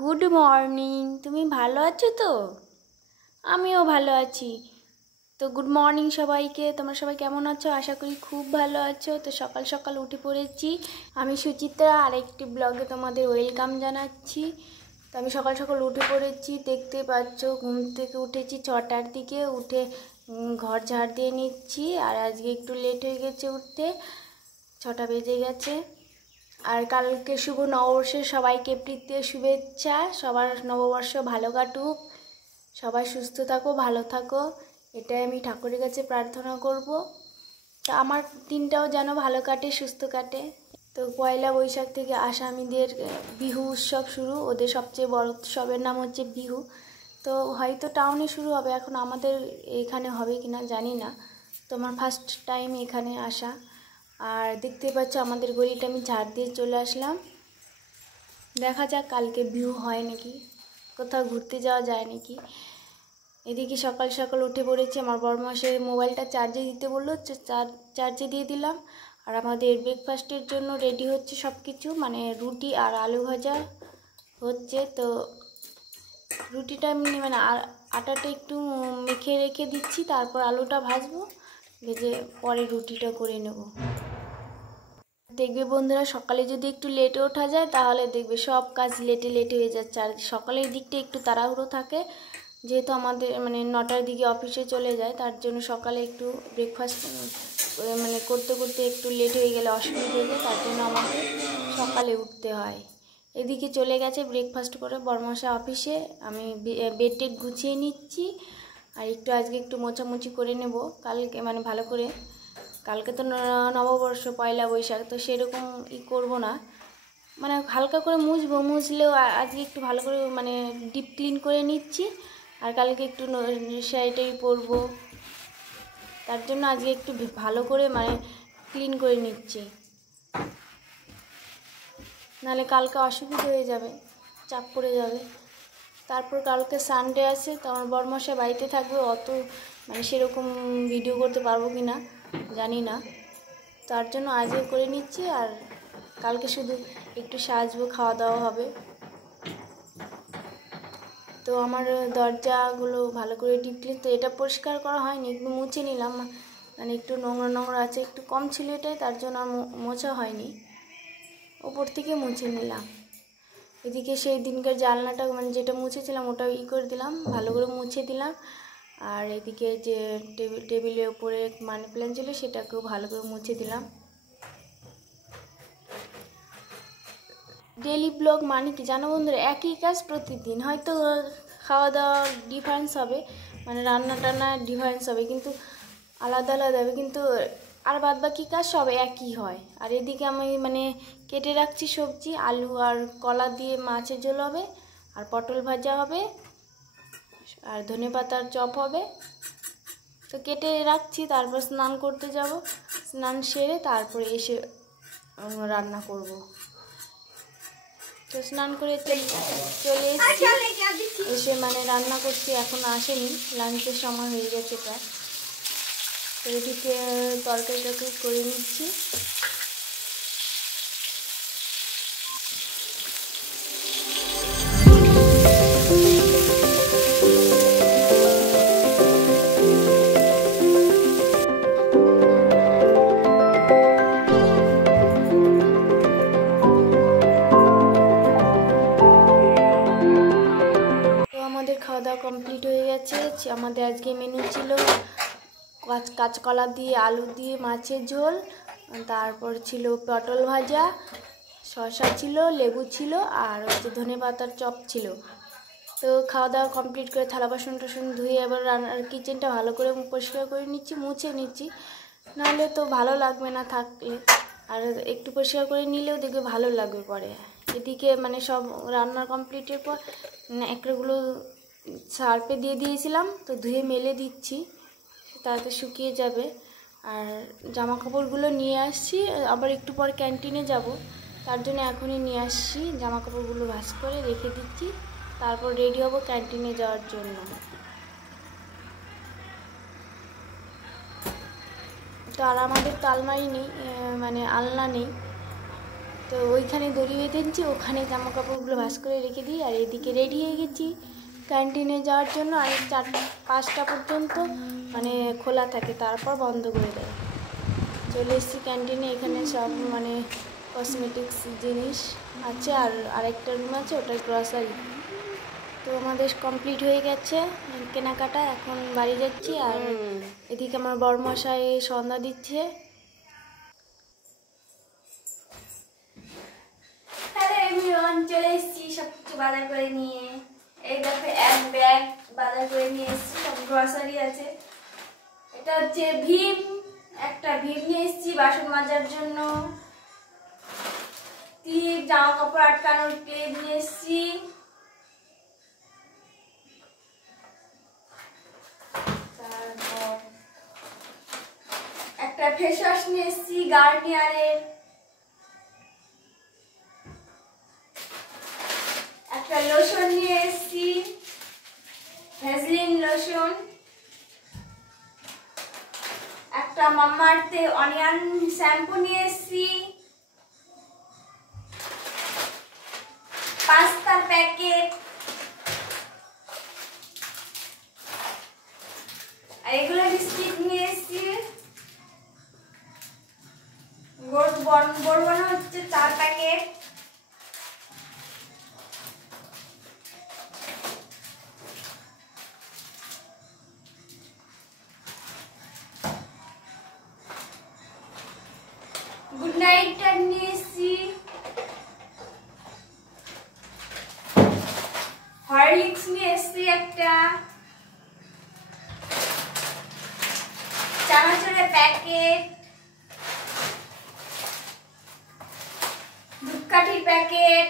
Good morning. তুমি ভালো আছো তো? আমিও ভালো আছি। তো গুড মর্নিং সবাইকে। তোমরা সবাই কেমন আছো? আশা করি খুব ভালো আছো। তো সকাল সকাল উঠে পড়েছি। আমি সুচিত্রা, আরেকটি ব্লগে তোমাদের ওয়েলকাম জানাচ্ছি। তো আমি সকাল সকাল উঠে পড়েছি, দেখতে পাচ্ছ। ঘুম থেকে উঠেছি 6টার দিকে, উঠে ঘর ঝাড় দিয়ে নিচ্ছি। আর আজকে একটু লেট হয়ে গেছে উঠতে, 6টা বেজে গেছে। আর কালকে শুভ নববর্ষের সবাইকে প্রীতীয় শুভেচ্ছা। সবার নববর্ষ ভালো কাটুক, সবাই সুস্থ থাকো, ভালো থাকো, এটাই আমি ঠাকুরের কাছে প্রার্থনা করব। তা আমার দিনটাও যেন ভালো কাটে, সুস্থ কাটে। তো পয়লা বৈশাখ থেকে আসামিদের বিহু উৎসব শুরু। ওদের সবচেয়ে বড় উৎসবের নাম হচ্ছে বিহু। তো হয়তো টাউনে শুরু হবে, এখন আমাদের এখানে হবে কিনা জানি না। তো আমার ফার্স্ট টাইম এখানে আসা। আর দেখতে পাচ্ছ আমাদের গলিটা আমি ঝাড় দিয়ে চলে আসলাম। দেখা যাক কালকে বিহু হয় নাকি, কোথাও ঘুরতে যাওয়া যায় নাকি। এদিকে সকাল সকাল উঠে পড়েছি। আমার বড়মাসের মোবাইলটা চার্জে দিতে বললো, চার্জে দিয়ে দিলাম। আর আমাদের ব্রেকফাস্টের জন্য রেডি হচ্ছে সব কিছু, মানে রুটি আর আলু ভাজা হচ্ছে। তো রুটিটা এমনি মানে আটাটা একটু মেখে রেখে দিচ্ছি, তারপর আলুটা ভাজবো, ভেজে পরে রুটিটা করে নেব। দেখবে বন্ধুরা, সকালে যদি একটু লেটে ওঠা যায় তাহলে দেখবে সব কাজ লেটে হয়ে যাচ্ছে। আর সকালের দিকটা একটু তাড়াহুড়ো থাকে, যেহেতু আমাদের মানে 9টার দিকে অফিসে চলে যায়, তার জন্য সকালে একটু ব্রেকফাস্ট মানে করতে করতে একটু লেট হয়ে গেলে অসুবিধা হয়ে যায়, তার জন্য আমাকে সকালে উঠতে হয়। এদিকে চলে গেছে ব্রেকফাস্ট করে বড়মশা অফিসে। আমি বেড টেড গুছিয়ে নিচ্ছি। আর একটু আজকে একটু মোছামুছি করে নেব কালকে, মানে ভালো করে। কালকে তো নববর্ষ, পয়লা বৈশাখ, তো সেরকম করব না, মানে হালকা করে মুছলেও আজকে একটু ভালো করে মানে ডিপ ক্লিন করে নিচ্ছি। আর কালকে একটু শাড়িটাই পরবো, তার জন্য আজকে একটু ভালো করে মানে ক্লিন করে নিচ্ছি, নাহলে কালকে অসুবিধা হয়ে যাবে, চাপ পড়ে যাবে। তারপর কালকে সানডে আছে, তো আমার বড়মশাই বাড়িতে থাকবে, অত মানে সেরকম ভিডিও করতে পারবো কি না জানি না, তার জন্য আজকে করে নিচ্ছি। আর কালকে শুধু একটু সাজবো, খাওয়া দাওয়া হবে। তো আমার দরজাগুলো ভালো করে ডিপ ক্লিন, তো এটা পরিষ্কার করা হয়নি, একটু মুছে নিলাম, মানে একটু নোংরা নোংরা আছে, একটু কম ছিল এটাই, তার জন্য আর মোছা হয়নি, ওপর থেকে মুছে নিলাম। এদিকে সেই দিনকার জানলাটা মানে যেটা মুছেছিলাম ওটাও করে দিলাম, ভালো করে মুছে দিলাম। আর এদিকে যে টেবিলের উপরে মানি প্ল্যান্ট ছিল সেটাকেও ভালো করে মুছে দিলাম। ডেলি ব্লগ মানে কি জানো বন্ধুরা? একই কাজ প্রতিদিন, হয়তো খাওয়া দাওয়া ডিফারেন্স হবে, মানে রান্না টান্না ডিফারেন্স হবে, কিন্তু আলাদা আলাদা হবে, কিন্তু আর বাদ বাকি কাজ সব একই হয়। আর এদিকে আমি মানে কেটে রাখছি সবজি, আলু আর কলা দিয়ে মাছের ঝোল হবে, আর পটল ভাজা হবে, আর ধনেপাতার চপ হবে। তো কেটে রাখছি, তারপর স্নান করতে যাব, স্নান সেরে তারপরে এসে রান্না করব। তো স্নান করে চলে এসেছি, এসে মানে রান্না করছি, এখন আসেনি, লাঞ্চের সময় হয়ে গেছে প্রায়। তো এদিকে তরকারিটাকে করে নিচ্ছি। খাওয়া দাওয়া কমপ্লিট হয়ে গেছে। আমাদের আজকে মেনু ছিল কাঁচকলা দিয়ে আলু দিয়ে মাছের ঝোল, তারপর ছিল পটল ভাজা, শসা ছিল, লেবু ছিল, আর হচ্ছে ধনেপাতার চপ ছিল। তো খাওয়া দাওয়া কমপ্লিট করে থালা বাসন টাসন ধুয়ে এবার রান্নার কিচেনটা ভালো করে পরিষ্কার করে নিচ্ছি, মুছে নিচ্ছি, নাহলে তো ভালো লাগবে না থাকলে। আর একটু পরিষ্কার করে নিলেও দেখবে ভালো লাগবে পরে। এদিকে মানে সব রান্না কমপ্লিটের পর একটাগুলো সার্ফে দিয়ে দিয়েছিলাম, তো ধুয়ে মেলে দিচ্ছি, তাতে শুকিয়ে যাবে। আর জামা কাপড়গুলো নিয়ে আসছি, আবার একটু পর ক্যান্টিনে যাব, তার জন্য এখনই নিয়ে আসছি, জামা কাপড়গুলো ভাঁজ করে রেখে দিচ্ছি, তারপর রেডি হব ক্যান্টিনে যাওয়ার জন্য। তো আর আমাদের তো আলমারি নেই, মানে আলনা নেই, তো ওইখানে দড়ি বেঁধেছি, ওখানে জামা কাপড়গুলো ভাঁজ করে রেখে দিই। আর এদিকে রেডি হয়ে গেছি ক্যান্টিনে যাওয়ার জন্য। আর 4-5টা পর্যন্ত মানে খোলা থাকে, তারপর বন্ধ করে দেয়। চলে এসেছি ক্যান্টিনে। এখানে সব মানে কসমেটিক্স জিনিস আছে, আর আরেকটা রুম আছে, ওটা গ্রসারি। তো আমাদের কমপ্লিট হয়ে গেছে কেনাকাটা, এখন বাড়ি যাচ্ছি। আর এদিকে আমার বড়মশাই সন্ধ্যা দিচ্ছে। হ্যালো এভরিওয়ান, চলে এসেছি সব কিছু বাজার করে নিয়ে। এই দেখো এক ব্যাগ বাজার করে নিয়ে এসেছি, সব গ্রসারি আছে। এটা হচ্ছে ভীম, একটা ভীম নিয়ে এসেছি বাসন মাজার জন্য। টিপ, জামা কাপড় আটকানোর ক্লিপ নিয়ে এসেছি। তারপর একটা ফেস ওয়াশ নিয়ে এসেছি গার্নিয়ারের। একটা লোশন নিয়ে এসেছি, ভ্যাসলিন লোশন। একটা মামাআর্থে অনিয়ন শ্যাম্পু নিয়ে এসেছি। পাস্তার প্যাকেট। আর এগুলো বিস্কিট নিয়ে এসেছি। বড় হচ্ছে 4 প্যাকেট। গুড নাইটটা নিয়ে এসেছি। হরলিক্স নিয়ে এসেছি একটা। চানাচুরের প্যাকেট, ধূপকাঠির প্যাকেট,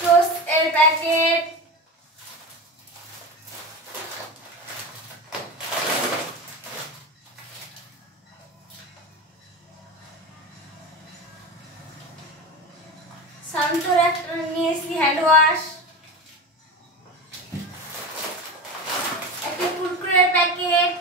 টোস্ট এর প্যাকেট, শান্তর একটা নিয়ে এসেছি হ্যান্ড ওয়াশ, একটা কুরকুরের প্যাকেট,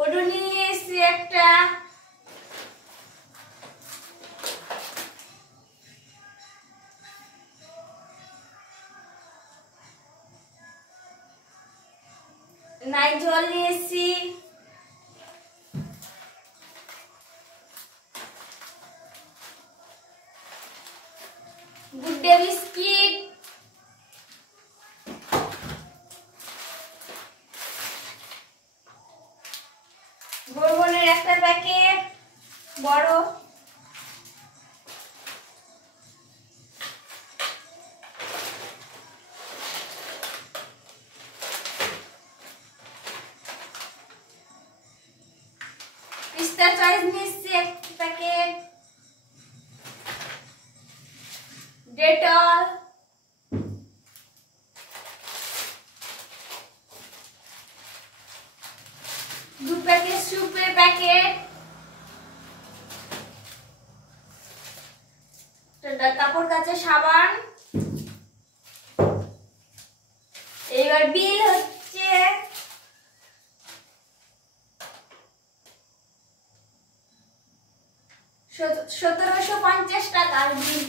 ওডো নিয়ে এসেছি একটা, নাইজল নিয়ে এসেছি, গুড ডে বিস্কিট, বোরবনের একটা প্যাকেট বড়, পিস্তা চয়েস নিয়ে এসেছি একটা প্যাকেট, ডেটল, 2 প্যাকেট সুপের প্যাকেট, কাপড় কাচা সাবান। এইবার বিল হচ্ছে 1750 টাকার বিল।